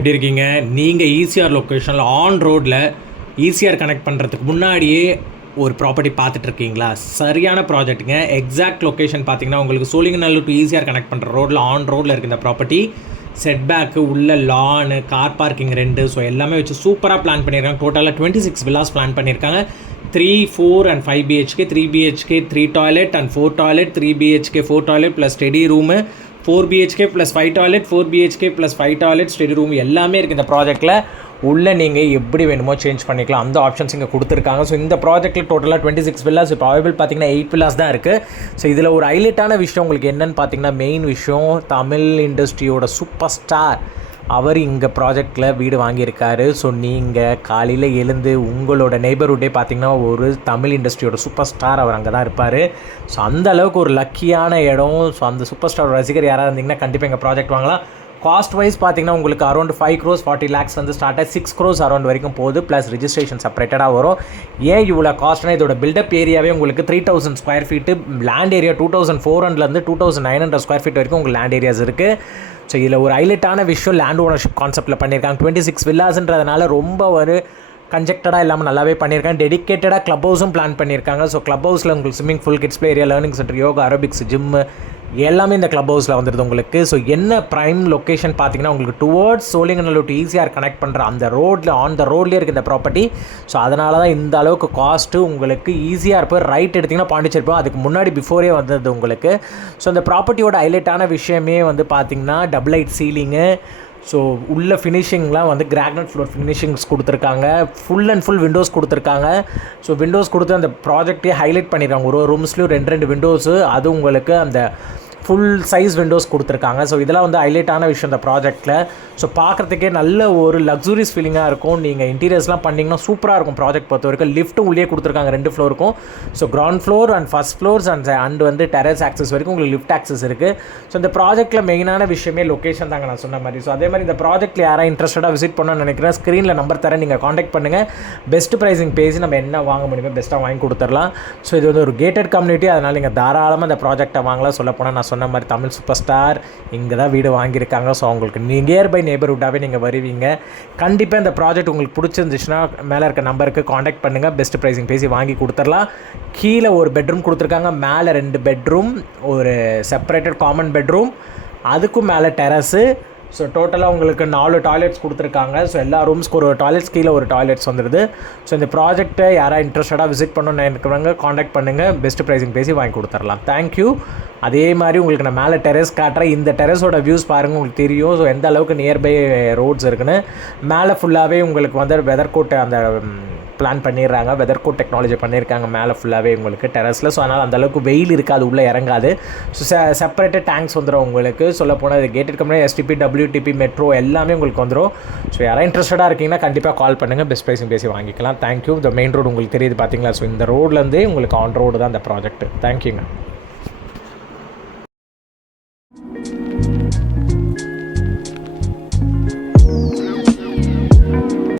எப்படி இருக்கீங்க? நீங்கள் ஈசிஆர் லொக்கேஷனில் ஆன் ரோட்டில் ஈசிஆர் கனெக்ட் பண்ணுறதுக்கு முன்னாடியே ஒரு ப்ராப்பர்ட்டி பார்த்துட்ருக்கீங்களா? சரியான ப்ராஜெக்ட்டுங்க. எக்ஸாக்ட் லொக்கேஷன் பார்த்தீங்கன்னா உங்களுக்கு சோழிங்கநல்லூர் டு ஈசிஆர் கனெக்ட் பண்ணுற ரோட்டில் ஆன் ரோட்டில் இருக்குது இந்த ப்ராப்பர்ட்டி. செட்பேக்கு உள்ள லானு, கார் பார்க்கிங் 2, ஸோ எல்லாமே வச்சு சூப்பராக பிளான் பண்ணியிருக்காங்க. டோட்டலாக 26 வில்லாஸ் பிளான் பண்ணியிருக்காங்க. 3, 4 and 5 BHK, 3 BHK 3 toilet and 4 toilet, 3 BHK 4 toilet plus study room, 4 BHK plus 5 toilet, 4 BHK plus 5 toilet, study room எல்லாமே இருக்குது இந்த ப்ராஜெக்ட்டில். உள்ளே நீங்கள் எப்படி வேணுமோ சேஞ்ச் பண்ணிக்கலாம், அந்த ஆப்ஷன்ஸ் இங்கே கொடுத்துருக்காங்க. ஸோ இந்த ப்ராஜெக்ட்டில் டோட்டலாக 26 வில்லாஸ், இப்போ அவைலபிள் பார்த்தீங்கன்னா 8 வில்லாஸ் தான் இருக்குது. ஸோ இதில் ஒரு ஹைலைட்டான விஷயம் உங்களுக்கு என்னென்னு பார்த்தீங்கன்னா, மெயின் விஷயம் தமிழ் இண்டஸ்ட்ரியோட சூப்பர் ஸ்டார் அவர் இங்கே ப்ராஜெக்டில் வீடு வாங்கியிருக்காரு. ஸோ நீங்கள் காலையில் எழுந்து உங்களோட நெய்பர்ஹுட்டே பார்த்திங்கன்னா ஒரு தமிழ் இண்டஸ்ட்ரியோட சூப்பர் ஸ்டார் அவர் அங்கே தான் இருப்பார். ஸோ அந்த அளவுக்கு ஒரு லக்கியான இடம். ஸோ அந்த சூப்பர் ஸ்டார் ரசிகர் யாராக இருந்தீங்கன்னா கண்டிப்பாக எங்கள் ப்ராஜெக்ட் வாங்கலாம். காஸ்ட் வைஸ் பார்த்திங்கன்னா உங்களுக்கு அரௌண்ட் 5 crores 40 lakhs வந்து ஸ்டார்ட் ஆகி 6 crores அரௌண்ட் வரைக்கும் போகுது. ப்ளஸ் ரிஜிஸ்ட்ரேஷன் செப்பரேட்டடாக வரும். ஏன் இவ்வளோ காஸ்ட்னா, இதோட பில்டப் ஏரியாவே உங்களுக்கு 3000 square feet, land area 2400 2900 square feet வரைக்கும் உங்களுக்கு லேண்ட் ஏரியாஸ் இருக்குது. ஸோ இதில் ஒரு ஹைலைட்டான விஷயம் லேண்ட் ஓனர்ஷிப் கான்செப்ட்டில் பண்ணியிருக்காங்க. 26 வில்லாஸ்ன்றதுனால ரொம்ப ஒரு கன்ஜெக்டடாக இல்லாமல் நல்லாவே பண்ணியிருக்காங்க. டெடிக்கேட்டடாக க்ளப் ஹவுஸும் பிளான் பண்ணியிருக்காங்க. ஸோ க்ளப் ஹவுஸில் உங்களுக்கு swimming pool, kids play area, learning centre, yoga, aerobics, gym எல்லாமே இந்த க்ளப் ஹவுஸில் வந்துடுது உங்களுக்கு. ஸோ என்ன ப்ரைம் லொக்கேஷன் பார்த்தீங்கன்னா உங்களுக்கு towards Sholinganallur to ECR connect பண்ணுற அந்த ரோட்டில் ஆன் த ரோட்லேயே இருக்குது இந்த ப்ராப்பர்ட்டி. ஸோ அதனால தான் இந்த அளவுக்கு காஸ்ட்டு உங்களுக்கு. ஈஸியாக போய் ரைட் எடுத்திங்கன்னா பாண்டிச்சேரி போகும், அதுக்கு முன்னாடி பிஃபோரே வந்தது உங்களுக்கு. ஸோ இந்த ப்ராப்பர்ட்டியோட ஹைலைட்டான விஷயமே வந்து பார்த்திங்கன்னா டபுள் லைட் சீலிங்கு. ஸோ உள்ள ஃபினிஷிங்லாம் வந்து கிரானைட் ஃப்ளோர் ஃபினிஷிங்ஸ் கொடுத்துருக்காங்க. ஃபுல் அண்ட் ஃபுல் விண்டோஸ் கொடுத்துருக்காங்க. ஸோ விண்டோஸ் கொடுத்து அந்த ப்ராஜெக்டே ஹைலைட் பண்ணியிருக்காங்க. ஒரு ரூம்ஸ்லேயும் 2 விண்டோஸு, அது உங்களுக்கு அந்த ஃபுல் சைஸ் விண்டோஸ் கொடுத்துருக்காங்க. ஸோ இதெல்லாம் வந்து ஹைலைட்டான விஷயம் இந்த ப்ராஜெக்ட்டில். ஸோ பார்க்குறதுக்கே நல்ல ஒரு லக்ஸுரியஸ் ஃபீலிங்காக இருக்கும். நீங்கள் இன்டீரியர்ஸ்லாம் பண்ணிங்கன்னா சூப்பராக இருக்கும் ப்ராஜெக்ட் பொறுத்த வரைக்கும். லிஃப்ட்டும் உள்ளே கொடுத்துருக்காங்க 2 ஃப்ளோருக்கும். So ground floor and first floors and வந்து டெரஸ் ஆக்சஸ் வரைக்கும் உங்களுக்கு லிஃப்ட் ஆக்சஸ் இருக்குது. ஸோ இந்த ப்ராஜெக்ட்டில் மெயினான விஷயமே லொக்கேஷன் தாங்க நான் சொன்ன மாதிரி. ஸோ அதே மாதிரி இந்த ப்ராஜெக்ட்டில் யாராவது இன்ட்ரெஸ்டடாக விசிட் பண்ணணும்னு நினைக்கிறேன், ஸ்க்ரீனில் நம்பர் தரேன், நீங்கள் காண்டாக்ட் பண்ணுங்கள். பெஸ்ட் ப்ரைஸிங் பேசி நம்ம என்ன வாங்க முடியுமோ பெஸ்ட்டாக வாங்கி கொடுத்துடலாம். ஸோ இது வந்து ஒரு கேட்டட் கம்யூனிட்டி, அதனால் நீங்கள் தாராளமாக இந்த ப்ராஜெக்ட்டை வாங்கலாம். சொல்லப்போனால் நான் சொன்ன மாதிரி தமிழ் சூப்பர் ஸ்டார் இங்கே தான் வீடு வாங்கியிருக்காங்க. ஸோ அவங்களுக்கு நியர்பை நெய்பர்ஹுட்டாகவே நீங்கள் வருவீங்க. கண்டிப்பாக இந்த ப்ராஜெக்ட் உங்களுக்கு பிடிச்சிருந்துச்சுன்னா மேலே இருக்க நம்பருக்கு காண்டாக்ட் பண்ணுங்கள். பெஸ்ட் ப்ரைஸிங் பேசி வாங்கி கொடுத்துடலாம். கீழே ஒரு பெட்ரூம் கொடுத்துருக்காங்க, மேலே 2 பெட்ரூம், ஒரு செப்பரேட்டட் காமன் பெட்ரூம், அதுக்கும் மேலே டெரஸு. ஸோ டோட்டலாக உங்களுக்கு 4 டாய்லெட்ஸ் கொடுத்துருக்காங்க. ஸோ எல்லா ரூம்ஸ்க்கு ஒரு டாய்லெட்ஸ், கீழே ஒரு டாய்லெட்ஸ் வந்துடுது. ஸோ இந்த ப்ராஜெக்ட்டை யாராவது இன்ட்ரெஸ்டடாக விசிட் பண்ணணும்னு நினைக்கிறவங்க காண்டாக்ட் பண்ணுங்கள். பெஸ்ட் ப்ரைஸிங் பேசி வாங்கி கொடுத்துடலாம். தேங்க்யூ. அதே மாதிரி உங்களுக்கு நான் மேலே டெரஸ் காட்டுறேன். இந்த டெரஸோட வியூஸ் பாருங்கள், உங்களுக்கு தெரியும். ஸோ எந்த அளவுக்கு நியர்பை ரோட்ஸ் இருக்குன்னு. மேலே ஃபுல்லாகவே உங்களுக்கு வந்து வெதர் கோட் அந்த பிளான் பண்ணிடுறாங்க, வெதர் கோட் டெக்னாலஜி பண்ணியிருக்காங்க மேலே ஃபுல்லாகவே உங்களுக்கு டெரஸில். ஸோ அதனால் அந்தளவுக்கு வெயில் இருக்காது, உள்ளே இறங்காது. ஸோ செப்பரேட்டட் டேங்க்ஸ் வந்துடும் உங்களுக்கு. சொல்ல போனால் இது gated company, STP, WTP, metro எல்லாமே உங்களுக்கு வந்துடும். ஸோ யாராவது இன்ட்ரெஸ்டடாக இருக்கீங்கன்னா கண்டிப்பாக கால் பண்ணுங்கள். பெஸ்ட் ப்ரைஸிங் பேசி வாங்கிக்கலாம். தேங்க்யூ. இந்த மெயின் ரோடு உங்களுக்கு தெரியுது பார்த்தீங்களா? ஸோ இந்த ரோட்லேருந்தே உங்களுக்கு ஆன் ரோடு தான் இந்த ப்ராஜெக்ட். தேங்க்யூங்க.